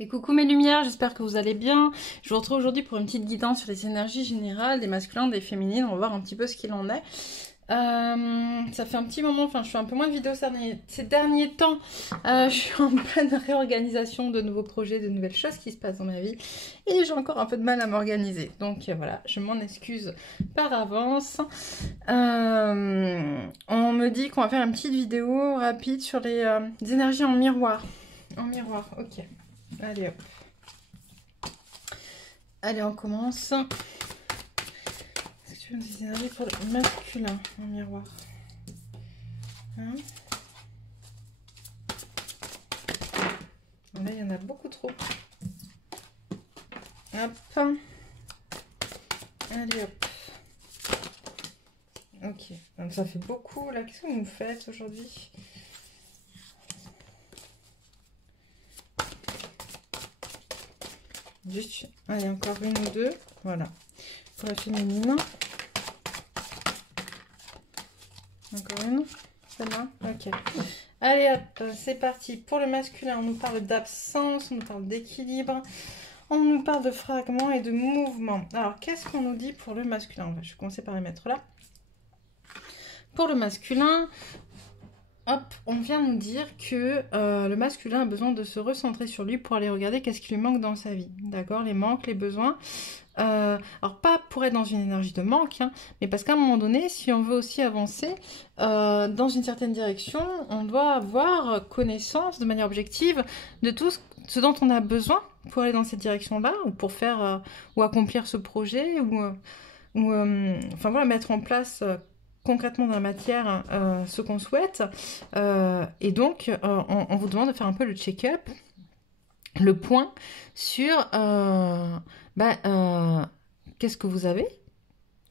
Et coucou mes lumières, j'espère que vous allez bien. Je vous retrouve aujourd'hui pour une petite guidance sur les énergies générales des masculins, des féminines. On va voir un petit peu ce qu'il en est. Ça fait un petit moment, enfin je fais un peu moins de vidéos ces derniers temps. Je suis en pleine réorganisation de nouveaux projets, de nouvelles choses qui se passent dans ma vie. Et j'ai encore un peu de mal à m'organiser. Donc voilà, je m'en excuse par avance. On me dit qu'on va faire une petite vidéo rapide sur les énergies en miroir. En miroir, ok. Allez hop. Allez, on commence. Est-ce que tu veux des énergies pour le masculin en miroir, hein? Là, il y en a beaucoup trop. Hop. Allez hop. Ok. Donc ça fait beaucoup. Là, qu'est-ce que vous me faites aujourd'hui? Juste, allez, encore une ou deux. Voilà. Pour la féminine. Encore une. Celle-là. Ok. Allez, hop, c'est parti. Pour le masculin, on nous parle d'absence, on nous parle d'équilibre, on nous parle de fragments et de mouvements. Alors, qu'est-ce qu'on nous dit pour le masculin? Je vais commencer par les mettre là. Pour le masculin... Hop, on vient nous dire que le masculin a besoin de se recentrer sur lui pour aller regarder qu'est-ce qui lui manque dans sa vie. D'accord? Les manques, les besoins. Alors pas pour être dans une énergie de manque, hein, mais parce qu'à un moment donné, si on veut aussi avancer dans une certaine direction, on doit avoir connaissance de manière objective de tout ce dont on a besoin pour aller dans cette direction-là, ou pour faire ou accomplir ce projet, enfin voilà, mettre en place... concrètement dans la matière ce qu'on souhaite, et donc on vous demande de faire un peu le check-up, le point sur qu'est-ce que vous avez,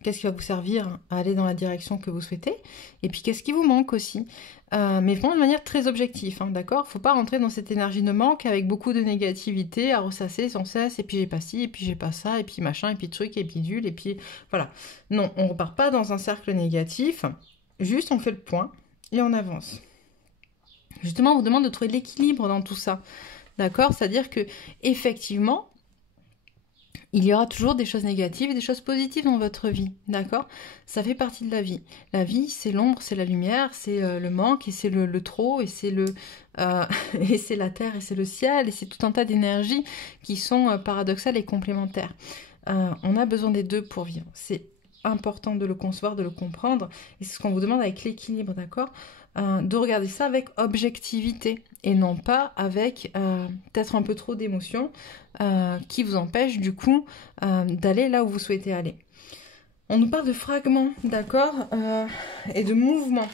qu'est-ce qui va vous servir à aller dans la direction que vous souhaitez, et puis qu'est-ce qui vous manque aussi, mais vraiment de manière très objective, hein, d'accord? Faut pas rentrer dans cette énergie de manque avec beaucoup de négativité à ressasser sans cesse, et puis j'ai pas ci, et puis j'ai pas ça, et puis machin, et puis truc, et bidule, et puis voilà. Non, on repart pas dans un cercle négatif, juste on fait le point, et on avance. Justement, on vous demande de trouver l'équilibre dans tout ça, d'accord? C'est-à-dire que, effectivement, il y aura toujours des choses négatives et des choses positives dans votre vie, d'accord? Ça fait partie de la vie. La vie, c'est l'ombre, c'est la lumière, c'est le manque, et c'est le trop, et c'est et c'est la terre, et c'est le ciel, et c'est tout un tas d'énergies qui sont paradoxales et complémentaires. On a besoin des deux pour vivre. C'est important de le concevoir, de le comprendre, et c'est ce qu'on vous demande avec l'équilibre, d'accord? De regarder ça avec objectivité et non pas avec peut-être un peu trop d'émotions qui vous empêchent du coup d'aller là où vous souhaitez aller. On nous parle de fragments, d'accord, et de mouvements.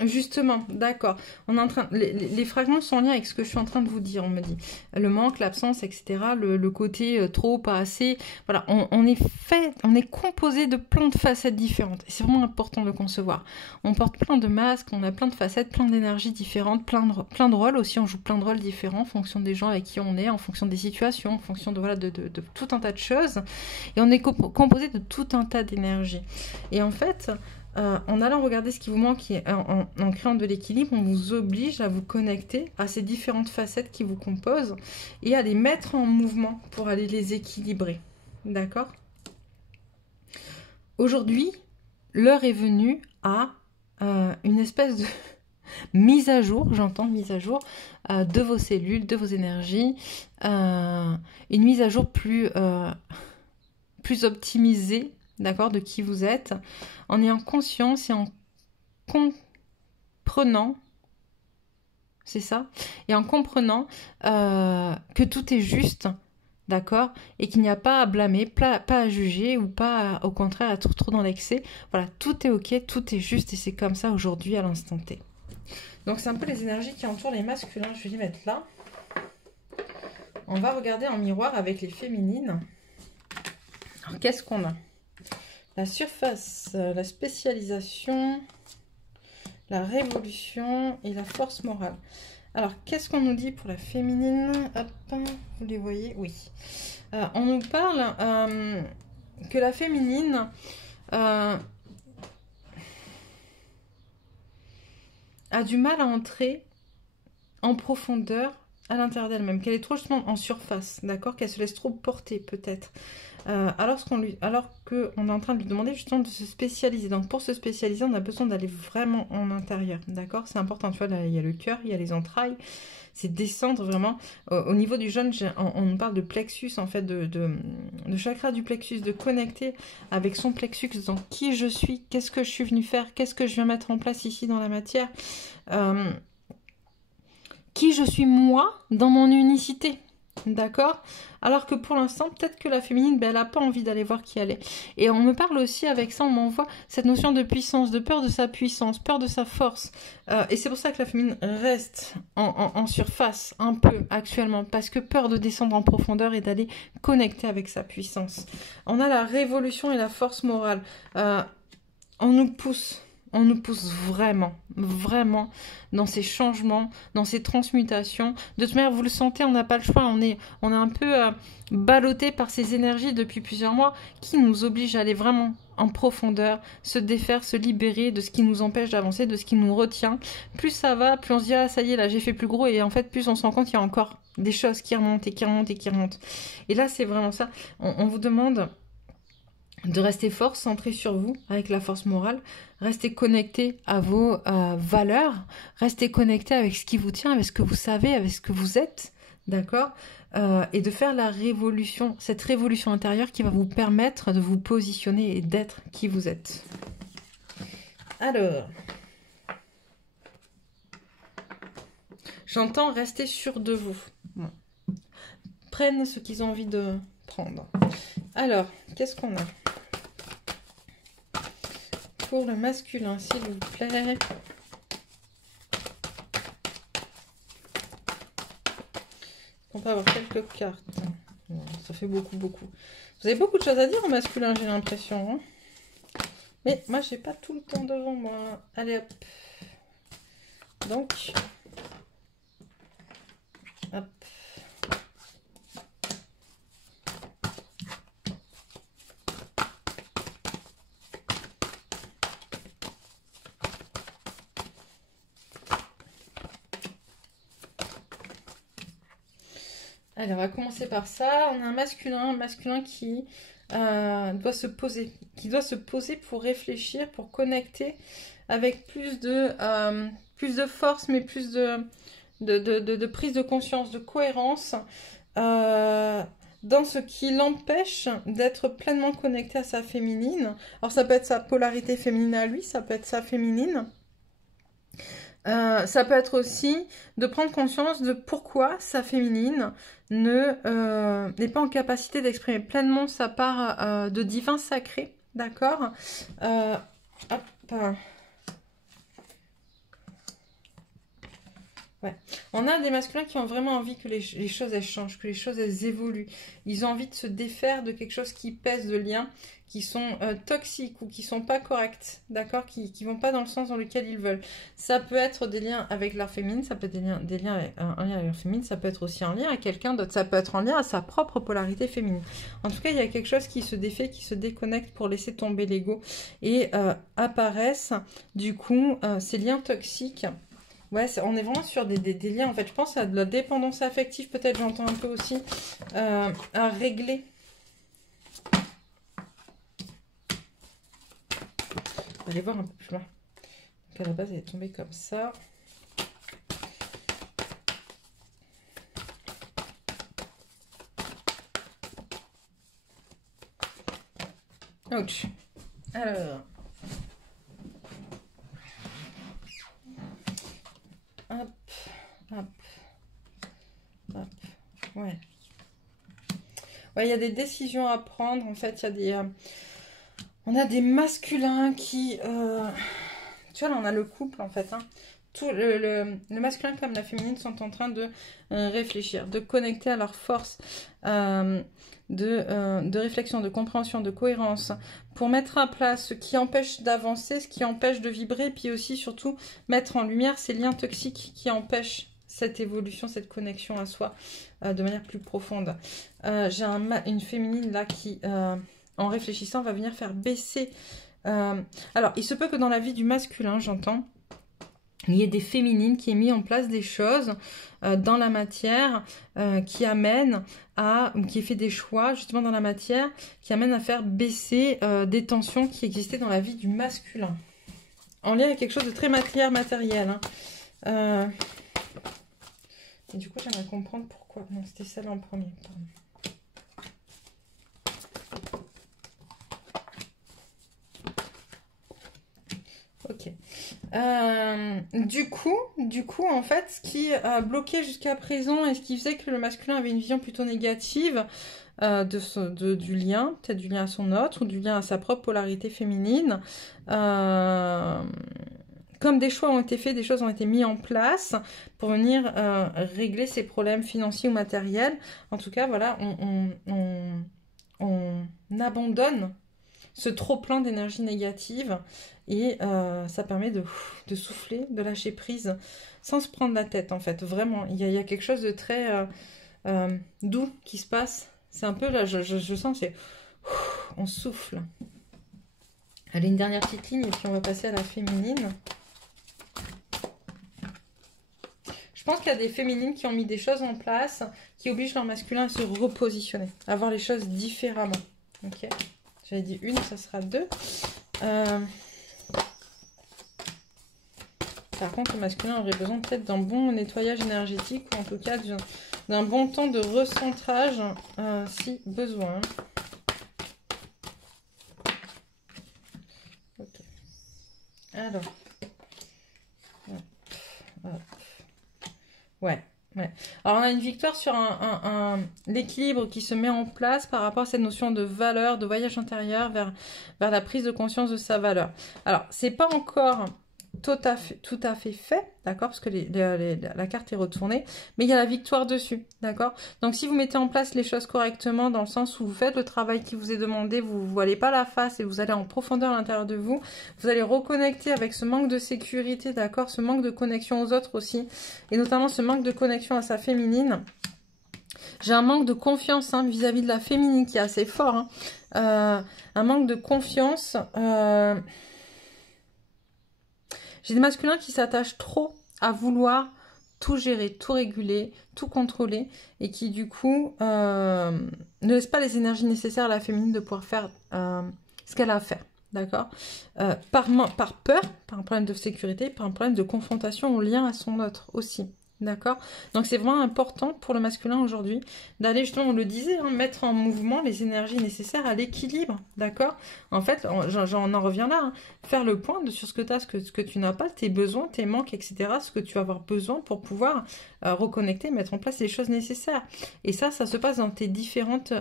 Justement, d'accord. On est en train, les fragments sont en lien avec ce que je suis en train de vous dire, on me dit. Le manque, l'absence, etc. Le côté trop, pas assez. Voilà, on est composé de plein de facettes différentes. Et c'est vraiment important de le concevoir. On porte plein de masques, on a plein de facettes, plein d'énergies différentes, plein de rôles aussi. On joue plein de rôles différents en fonction des gens avec qui on est, en fonction des situations, en fonction de tout un tas de choses. Et on est composé de tout un tas d'énergies. Et en fait... en allant regarder ce qui vous manque et en créant de l'équilibre, on vous oblige à vous connecter à ces différentes facettes qui vous composent et à les mettre en mouvement pour aller les équilibrer. D'accord? Aujourd'hui, l'heure est venue à une espèce de mise à jour, j'entends mise à jour, de vos cellules, de vos énergies, une mise à jour plus optimisée, d'accord, de qui vous êtes, en ayant conscience et en comprenant, c'est ça, et en comprenant que tout est juste, d'accord, et qu'il n'y a pas à blâmer, pas à juger, ou pas, au contraire, à être trop dans l'excès. Voilà, tout est ok, tout est juste, et c'est comme ça aujourd'hui, à l'instant T. Donc c'est un peu les énergies qui entourent les masculins, je vais les mettre là. On va regarder en miroir avec les féminines. Alors, qu'est-ce qu'on a? La surface, la spécialisation, la révolution et la force morale. Alors, qu'est-ce qu'on nous dit pour la féminine? Hop, vous les voyez? Oui. On nous parle que la féminine a a du mal à entrer en profondeur à l'intérieur d'elle-même, qu'elle est trop justement en surface, d'accord, qu'elle se laisse trop porter peut-être, alors qu'on est en train de lui demander justement de se spécialiser. Donc pour se spécialiser, on a besoin d'aller vraiment en intérieur, d'accord, c'est important, tu vois, là il y a le cœur, il y a les entrailles, c'est descendre vraiment au niveau du jaune. On nous parle de plexus, en fait, de chakra du plexus, de connecter avec son plexus dans qui je suis, qu'est-ce que je suis venu faire, qu'est-ce que je viens mettre en place ici dans la matière, qui je suis moi dans mon unicité. D'accord? Alors que pour l'instant, peut-être que la féminine, ben, elle n'a pas envie d'aller voir qui elle est. Et on me parle aussi avec ça, on m'envoie cette notion de puissance, de peur de sa puissance, peur de sa force. Et c'est pour ça que la féminine reste en surface un peu actuellement, parce que peur de descendre en profondeur et d'aller connecter avec sa puissance. On a la révolution et la force morale. On nous pousse vraiment, vraiment dans ces changements, dans ces transmutations. De toute manière, vous le sentez, on n'a pas le choix. On est un peu ballotté par ces énergies depuis plusieurs mois qui nous obligent à aller vraiment en profondeur, se défaire, se libérer de ce qui nous empêche d'avancer, de ce qui nous retient. Plus ça va, plus on se dit « Ah, ça y est, là, j'ai fait plus gros ». Et en fait, plus on se rend compte qu'il y a encore des choses qui remontent et qui remontent et qui remontent. Et là, c'est vraiment ça. On vous demande de rester fort, centré sur vous, avec la force morale, rester connecté à vos valeurs, rester connecté avec ce qui vous tient, avec ce que vous savez, avec ce que vous êtes, d'accord, et de faire la révolution, cette révolution intérieure qui va vous permettre de vous positionner et d'être qui vous êtes. Alors, j'entends rester sûr de vous. Bon. Prennent ce qu'ils ont envie de prendre. Alors, qu'est-ce qu'on a pour le masculin, s'il vous plaît? On peut avoir quelques cartes. Non, ça fait beaucoup. Vous avez beaucoup de choses à dire au masculin, j'ai l'impression. Hein, mais moi, j'ai pas tout le temps devant moi. Allez, hop. Donc, hop. Allez, on va commencer par ça. On a un masculin qui doit se poser pour réfléchir, pour connecter avec plus de force, mais plus de prise de conscience, de cohérence dans ce qui l'empêche d'être pleinement connecté à sa féminine. Alors ça peut être sa polarité féminine à lui, ça peut être sa féminine. Ça peut être aussi de prendre conscience de pourquoi sa féminine n'est pas en capacité d'exprimer pleinement sa part de divin sacré, d'accord, ouais. On a des masculins qui ont vraiment envie que les choses elles changent, que les choses elles évoluent. Ils ont envie de se défaire de quelque chose qui pèse, de liens qui sont toxiques ou qui sont pas corrects, d'accord, qui vont pas dans le sens dans lequel ils veulent. Ça peut être des liens avec leur féminine, ça peut être des liens avec, un lien avec leur féminine, ça peut être aussi un lien à quelqu'un d'autre, ça peut être en lien à sa propre polarité féminine. En tout cas, il y a quelque chose qui se défait, qui se déconnecte pour laisser tomber l'ego et apparaissent du coup ces liens toxiques. Ouais, on est vraiment sur des liens, en fait, je pense à de la dépendance affective, peut-être, j'entends un peu aussi, à régler. On va aller voir un peu plus loin. Donc à la base, elle est tombée comme ça. Ouch. Alors... Hop, hop, hop. Ouais. Ouais, il y a des décisions à prendre. En fait, il y a des... on a des masculins qui... tu vois, là, on a le couple, en fait. Hein. Tout le masculin comme la féminine sont en train de réfléchir, de connecter à leur force de réflexion, de compréhension, de cohérence, pour mettre à plat ce qui empêche d'avancer, ce qui empêche de vibrer, puis aussi, surtout, mettre en lumière ces liens toxiques qui empêchent cette évolution, cette connexion à soi de manière plus profonde. J'ai une féminine, là, qui, en réfléchissant, va venir faire baisser... alors, il se peut que dans la vie du masculin, j'entends, il y a des féminines qui aient mis en place des choses dans la matière qui amènent à, ou qui aient fait des choix justement dans la matière, qui amènent à faire baisser des tensions qui existaient dans la vie du masculin. En lien avec quelque chose de très matériel. Hein. Et du coup, j'aimerais comprendre pourquoi. Non, c'était celle en premier. Pardon. Ok. Du coup, en fait, ce qui a bloqué jusqu'à présent et ce qui faisait que le masculin avait une vision plutôt négative du lien, peut-être du lien à son autre ou du lien à sa propre polarité féminine, comme des choix ont été faits, des choses ont été mises en place pour venir régler ces problèmes financiers ou matériels. En tout cas, voilà, on abandonne ce trop-plein d'énergie négative et ça permet de souffler, de lâcher prise sans se prendre la tête en fait. Vraiment, il y a quelque chose de très doux qui se passe. C'est un peu là, je sens, c'est on souffle. Allez, une dernière petite ligne et puis on va passer à la féminine. Je pense qu'il y a des féminines qui ont mis des choses en place qui obligent leur masculin à se repositionner, à voir les choses différemment. Ok, j'avais dit une, ça sera deux. Par contre, le masculin aurait besoin peut-être d'un bon nettoyage énergétique ou en tout cas d'un bon temps de recentrage si besoin. Ok. Alors. Ouais. Alors, on a une victoire sur l'équilibre qui se met en place par rapport à cette notion de valeur, de voyage intérieur vers la prise de conscience de sa valeur. Alors, c'est pas encore tout à fait fait, d'accord, parce que la carte est retournée, mais il y a la victoire dessus, d'accord. Donc, si vous mettez en place les choses correctement, dans le sens où vous faites le travail qui vous est demandé, vous ne voilez pas la face et vous allez en profondeur à l'intérieur de vous, vous allez reconnecter avec ce manque de sécurité, d'accord, ce manque de connexion aux autres aussi, et notamment ce manque de connexion à sa féminine. J'ai un manque de confiance vis-à-vis de la féminine qui est assez fort, un manque de confiance. J'ai des masculins qui s'attachent trop à vouloir tout gérer, tout réguler, tout contrôler et qui du coup ne laissent pas les énergies nécessaires à la féminine de pouvoir faire ce qu'elle a à faire, d'accord, par peur, par un problème de sécurité, par un problème de confrontation au lien à son autre aussi. D'accord. Donc c'est vraiment important pour le masculin aujourd'hui d'aller justement, on le disait, mettre en mouvement les énergies nécessaires à l'équilibre. D'accord. En fait, j'en en reviens là. Faire le point sur ce que tu as, ce que tu n'as pas, tes besoins, tes manques, etc. Ce que tu vas avoir besoin pour pouvoir reconnecter, mettre en place les choses nécessaires. Et ça se passe dans tes différentes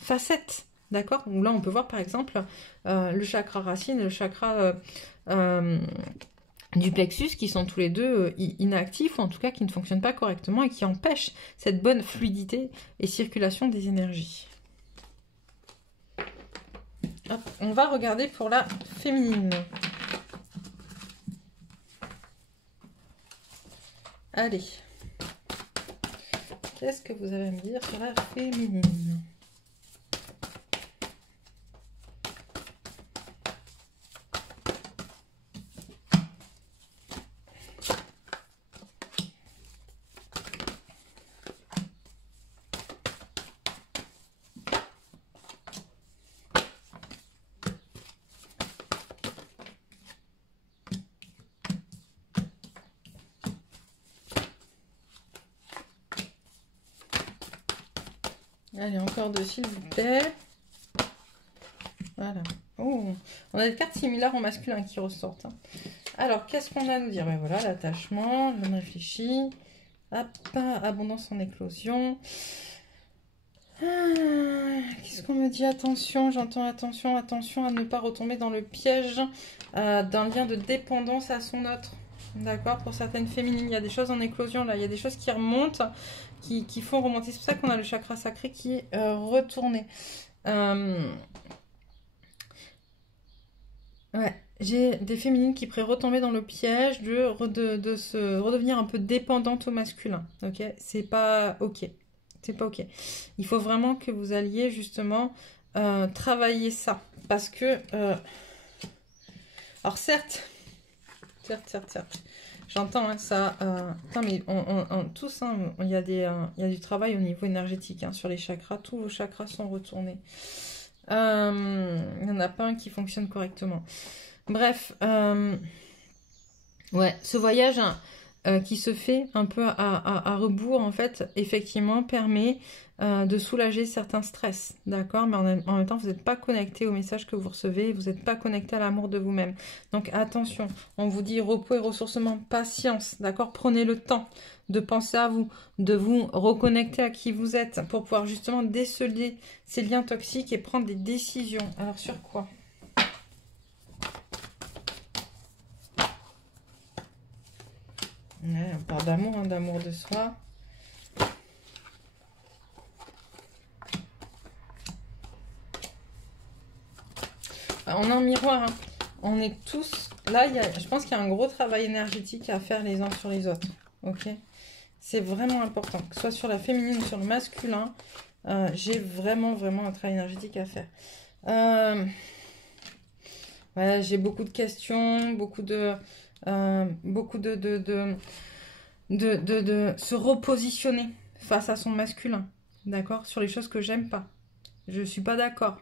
facettes. D'accord. Où là, on peut voir par exemple le chakra racine et le chakra du plexus qui sont tous les deux inactifs ou en tout cas qui ne fonctionnent pas correctement et qui empêchent cette bonne fluidité et circulation des énergies. Hop, on va regarder pour la féminine. Allez. Qu'est-ce que vous avez à me dire sur la féminine ? Allez, encore deux, s'il vous plaît. Voilà. Oh, on a des cartes similaires en masculin qui ressortent. Alors, qu'est-ce qu'on a à nous dire? Ben voilà, l'attachement, l'homme réfléchi. Hop, abondance en éclosion. Qu'est-ce qu'on me dit? Attention, j'entends attention à ne pas retomber dans le piège d'un lien de dépendance à son autre. D'accord, pour certaines féminines, il y a des choses en éclosion là, il y a des choses qui remontent, qui font remonter. C'est pour ça qu'on a le chakra sacré qui est retourné. Ouais, j'ai des féminines qui pourraient retomber dans le piège de se redevenir un peu dépendante au masculin. Ok, c'est pas ok. C'est pas ok. Il faut vraiment que vous alliez justement travailler ça. Parce que... alors certes, j'entends hein, ça. Putain, mais tous, hein, il y a du travail au niveau énergétique hein, sur les chakras. Tous vos chakras sont retournés. Il n'y en a pas un qui fonctionne correctement. Bref, ouais, ce voyage hein, qui se fait un peu à rebours, en fait, effectivement, permet de soulager certains stress, d'accord? Mais en même temps, vous n'êtes pas connecté au message que vous recevez, vous n'êtes pas connecté à l'amour de vous-même. Donc attention, on vous dit repos et ressourcement, patience, d'accord? Prenez le temps de penser à vous, de vous reconnecter à qui vous êtes pour pouvoir justement déceler ces liens toxiques et prendre des décisions. Alors sur quoi? Ouais, on parle d'amour, hein, d'amour de soi. On est en miroir, hein. On est tous... Là, je pense qu'il y a un gros travail énergétique à faire les uns sur les autres. Ok? C'est vraiment important. Que ce soit sur la féminine ou sur le masculin, j'ai vraiment un travail énergétique à faire. Voilà, j'ai beaucoup de questions, beaucoup de se repositionner face à son masculin, d'accord, sur les choses que j'aime pas, je suis pas d'accord,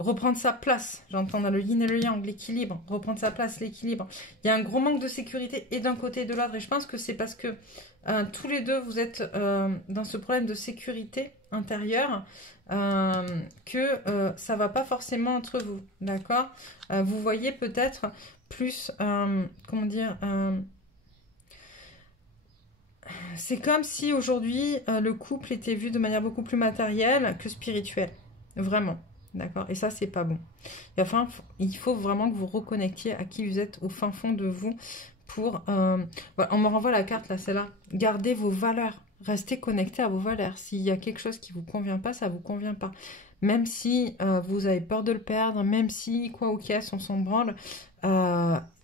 reprendre sa place, j'entends dans le yin et le yang, l'équilibre, reprendre sa place, l'équilibre. Il y a un gros manque de sécurité et d'un côté et de l'autre, et je pense que c'est parce que tous les deux vous êtes dans ce problème de sécurité intérieure que ça va pas forcément entre vous, d'accord. Vous voyez peut-être plus, comment dire, c'est comme si aujourd'hui le couple était vu de manière beaucoup plus matérielle que spirituelle, vraiment. D'accord? Et ça, c'est pas bon. Et enfin, il faut vraiment que vous reconnectiez à qui vous êtes au fin fond de vous pour... voilà, on me renvoie la carte, là, celle-là. Gardez vos valeurs. Restez connecté à vos valeurs. S'il y a quelque chose qui ne vous convient pas, ça ne vous convient pas. Même si vous avez peur de le perdre, même si, quoi ou qu'est-ce, on s'en branle,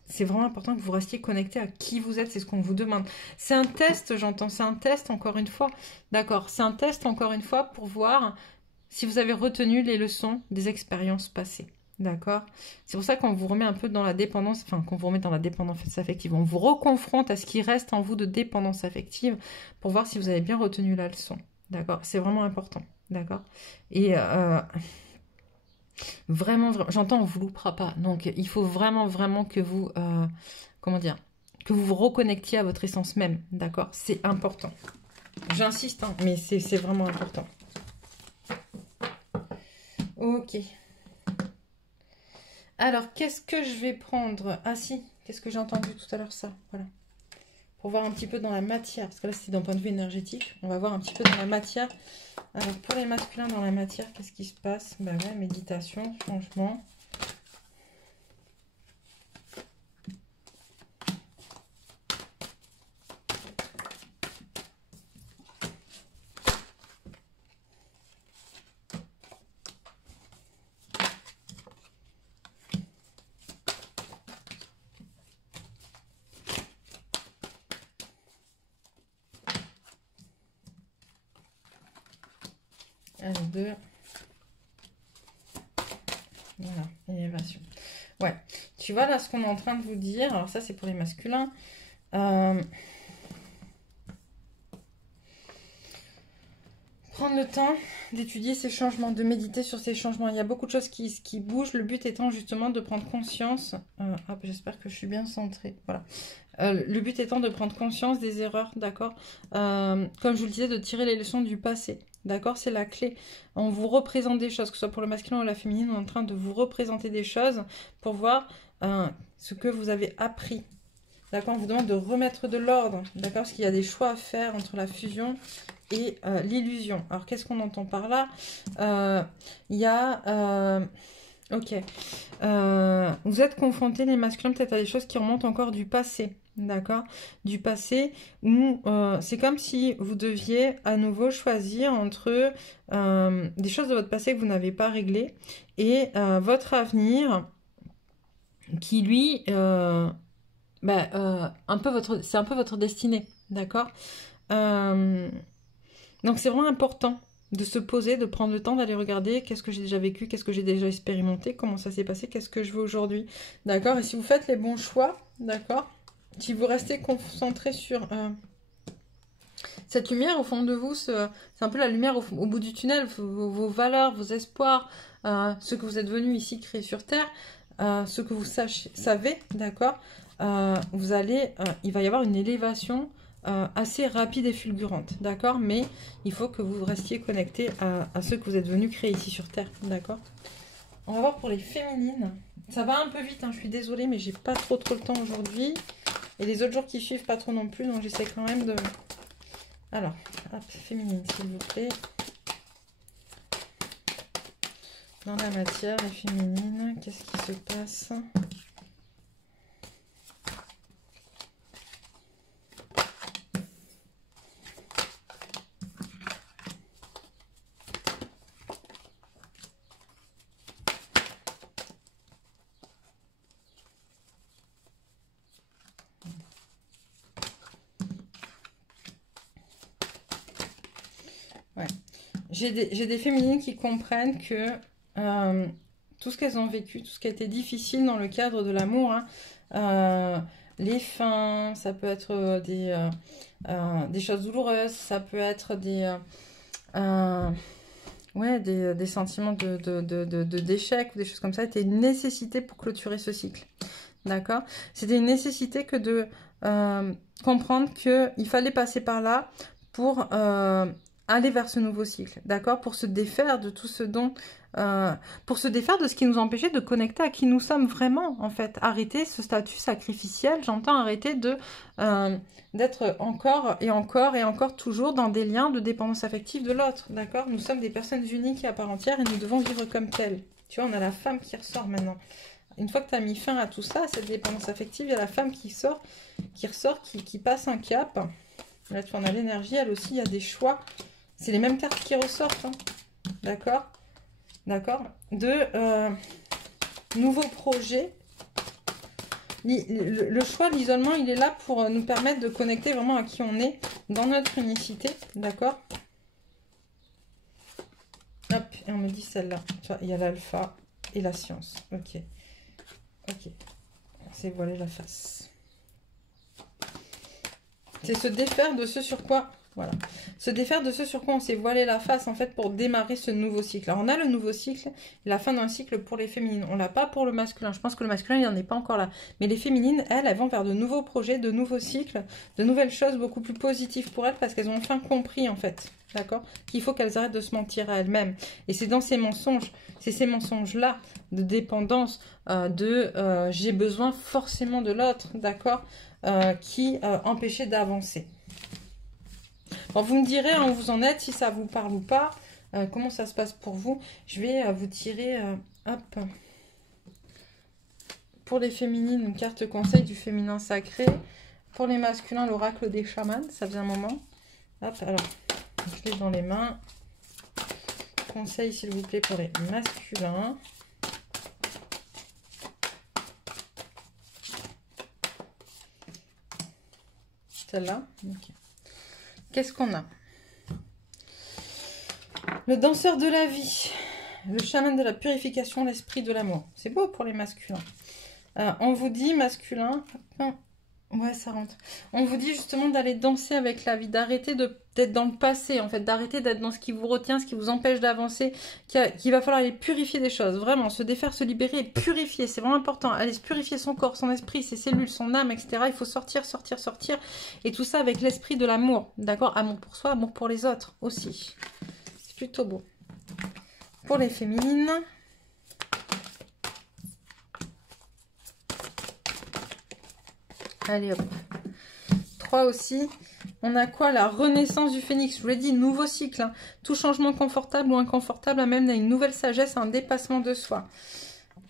c'est vraiment important que vous restiez connecté à qui vous êtes, c'est ce qu'on vous demande. C'est un test, j'entends, c'est un test, encore une fois. D'accord, c'est un test, encore une fois, pour voir... si vous avez retenu les leçons des expériences passées, d'accord? C'est pour ça qu'on vous remet un peu dans la dépendance, enfin qu'on vous remet dans la dépendance affective. On vous reconfronte à ce qui reste en vous de dépendance affective pour voir si vous avez bien retenu la leçon, d'accord? C'est vraiment important, d'accord? Et vraiment, j'entends, on vous loupera pas. Donc, il faut vraiment que vous, comment dire, que vous vous reconnectiez à votre essence même, d'accord? C'est important. J'insiste, hein, mais c'est vraiment important. Ok. Alors, qu'est-ce que je vais prendre? Ah si, qu'est-ce que j'ai entendu tout à l'heure? Ça, voilà. Pour voir un petit peu dans la matière. Parce que là, c'était d'un point de vue énergétique. On va voir un petit peu dans la matière. Alors, pour les masculins dans la matière, qu'est-ce qui se passe? Bah ouais, méditation, changement. Un, deux. Voilà, élévation. Ouais, tu vois là ce qu'on est en train de vous dire. Alors ça, c'est pour les masculins. Prendre le temps d'étudier ces changements, de méditer sur ces changements. Il y a beaucoup de choses qui bougent. Le but étant justement de prendre conscience. J'espère que je suis bien centrée. Voilà. Le but étant de prendre conscience des erreurs, d'accord, comme je vous le disais, de tirer les leçons du passé. D'accord, c'est la clé. On vous représente des choses, que ce soit pour le masculin ou la féminine, on est en train de vous représenter des choses pour voir ce que vous avez appris. D'accord, on vous demande de remettre de l'ordre, d'accord, parce qu'il y a des choix à faire entre la fusion et l'illusion. Alors, qu'est-ce qu'on entend par là? Il y a... ok. Vous êtes confrontés, les masculins, peut-être à des choses qui remontent encore du passé. D'accord, du passé où c'est comme si vous deviez à nouveau choisir entre des choses de votre passé que vous n'avez pas réglées et votre avenir qui lui c'est un peu votre destinée, d'accord. Donc c'est vraiment important de se poser, de prendre le temps d'aller regarder qu'est-ce que j'ai déjà vécu, qu'est-ce que j'ai déjà expérimenté, comment ça s'est passé, qu'est-ce que je veux aujourd'hui, d'accord. Et si vous faites les bons choix, d'accord, si vous restez concentré sur cette lumière au fond de vous, c'est un peu la lumière au bout du tunnel, vos valeurs, vos espoirs, ce que vous êtes venu ici créer sur Terre, ce que vous savez, d'accord, vous allez, il va y avoir une élévation assez rapide et fulgurante, d'accord, mais il faut que vous restiez connecté à ce que vous êtes venu créer ici sur Terre, d'accord. On va voir pour les féminines. Ça va un peu vite, hein, je suis désolée, mais j'ai pas trop le temps aujourd'hui. Et les autres jours qui suivent, pas trop non plus, donc j'essaie quand même de... Alors, hop, féminine, s'il vous plaît. Dans la matière, les féminines, qu'est-ce qui se passe ? Ouais. J'ai des féminines qui comprennent que tout ce qu'elles ont vécu, tout ce qui a été difficile dans le cadre de l'amour, hein, les fins, ça peut être des choses douloureuses, ça peut être ouais, des sentiments de d'échec ou des choses comme ça, étaient une nécessité pour clôturer ce cycle. D'accord? C'était une nécessité que de comprendre qu'il fallait passer par là pour aller vers ce nouveau cycle, d'accord? Pour se défaire de tout ce dont... pour se défaire de ce qui nous empêchait de connecter à qui nous sommes vraiment, en fait. Arrêter ce statut sacrificiel, j'entends arrêter d'être encore et encore et encore toujours dans des liens de dépendance affective de l'autre, d'accord? Nous sommes des personnes uniques et à part entière et nous devons vivre comme telles. Tu vois, on a la femme qui ressort maintenant. Une fois que tu as mis fin à tout ça, cette dépendance affective, il y a la femme qui ressort, qui passe un cap. Là, tu en as l'énergie, elle aussi, il y a des choix. C'est les mêmes cartes qui ressortent, hein. D'accord? D'accord? De nouveaux projets. Le choix, l'isolement, il est là pour nous permettre de connecter vraiment à qui on est dans notre unicité. D'accord? Hop, et on me dit celle-là. Il y a l'alpha et la science. Ok. Ok. C'est voiler la face. C'est se défaire de ce sur quoi... Voilà. Se défaire de ce sur quoi on s'est voilé la face, en fait, pour démarrer ce nouveau cycle. Alors, on a le nouveau cycle, la fin d'un cycle pour les féminines. On l'a pas pour le masculin. Je pense que le masculin, il n'en est pas encore là. Mais les féminines, elles vont vers de nouveaux projets, de nouveaux cycles, de nouvelles choses beaucoup plus positives pour elles, parce qu'elles ont enfin compris, en fait, d'accord, qu'il faut qu'elles arrêtent de se mentir à elles-mêmes. Et c'est dans ces mensonges, c'est ces mensonges-là, de dépendance, j'ai besoin forcément de l'autre, d'accord, qui empêchaient d'avancer. Bon, vous me direz où vous en êtes, si ça vous parle ou pas, comment ça se passe pour vous. Je vais vous tirer, hop, pour les féminines, une carte conseil du féminin sacré. Pour les masculins, l'oracle des chamans, ça faisait un moment. Hop, alors, je l'ai dans les mains. Conseil, s'il vous plaît, pour les masculins. Celle-là, ok. Qu'est-ce qu'on a? Le danseur de la vie, le chaman de la purification, l'esprit de l'amour. C'est beau pour les masculins. On vous dit, masculin, ouais, ça rentre. On vous dit justement d'aller danser avec la vie, d'arrêter d'être dans le passé, en fait, d'arrêter d'être dans ce qui vous retient, ce qui vous empêche d'avancer, qu'il va falloir aller purifier des choses, vraiment, se défaire, se libérer et purifier, c'est vraiment important. Aller se purifier son corps, son esprit, ses cellules, son âme, etc. Il faut sortir, sortir, sortir, et tout ça avec l'esprit de l'amour, d'accord? Amour pour soi, amour pour les autres aussi. C'est plutôt beau. Pour les féminines... Allez hop. 3 aussi. On a quoi? La renaissance du phénix. Je vous l'ai dit, nouveau cycle. Hein. Tout changement confortable ou inconfortable amène à une nouvelle sagesse, à un dépassement de soi.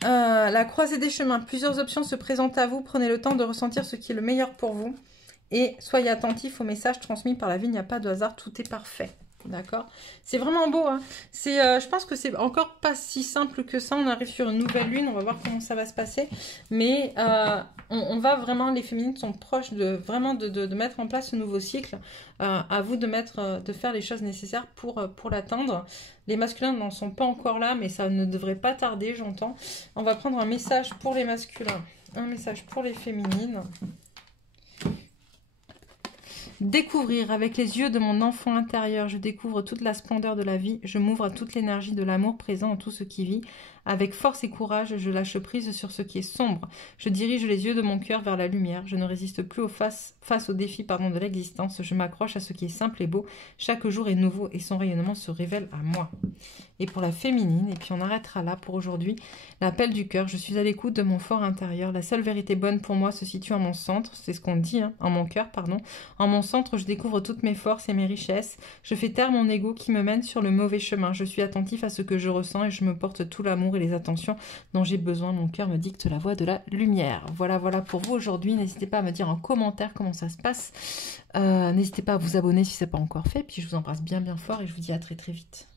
La croisée des chemins. Plusieurs options se présentent à vous. Prenez le temps de ressentir ce qui est le meilleur pour vous. Et soyez attentifs aux messages transmis par la vie. Il n'y a pas de hasard. Tout est parfait. D'accord? C'est vraiment beau. Hein. Je pense que c'est encore pas si simple que ça. On arrive sur une nouvelle lune. On va voir comment ça va se passer. Mais on va vraiment... Les féminines sont proches de vraiment de mettre en place ce nouveau cycle. À vous de faire les choses nécessaires pour l'atteindre. Les masculins n'en sont pas encore là. Mais ça ne devrait pas tarder, j'entends. On va prendre un message pour les masculins. Un message pour les féminines. Découvrir avec les yeux de mon enfant intérieur, je découvre toute la splendeur de la vie, je m'ouvre à toute l'énergie de l'amour présent en tout ce qui vit. Avec force et courage, je lâche prise sur ce qui est sombre. Je dirige les yeux de mon cœur vers la lumière. Je ne résiste plus face aux défis de l'existence. Je m'accroche à ce qui est simple et beau. Chaque jour est nouveau et son rayonnement se révèle à moi. Et pour la féminine, et puis on arrêtera là pour aujourd'hui, l'appel du cœur. Je suis à l'écoute de mon fort intérieur. La seule vérité bonne pour moi se situe en mon centre. C'est ce qu'on dit, en mon cœur, pardon. En mon centre, je découvre toutes mes forces et mes richesses. Je fais taire mon ego qui me mène sur le mauvais chemin. Je suis attentif à ce que je ressens et je me porte tout l'amour et les attentions dont j'ai besoin. Mon cœur me dicte la voie de la lumière. Voilà pour vous aujourd'hui. N'hésitez pas à me dire en commentaire comment ça se passe. N'hésitez pas à vous abonner si ce n'est pas encore fait. Puis je vous embrasse bien fort et je vous dis à très vite.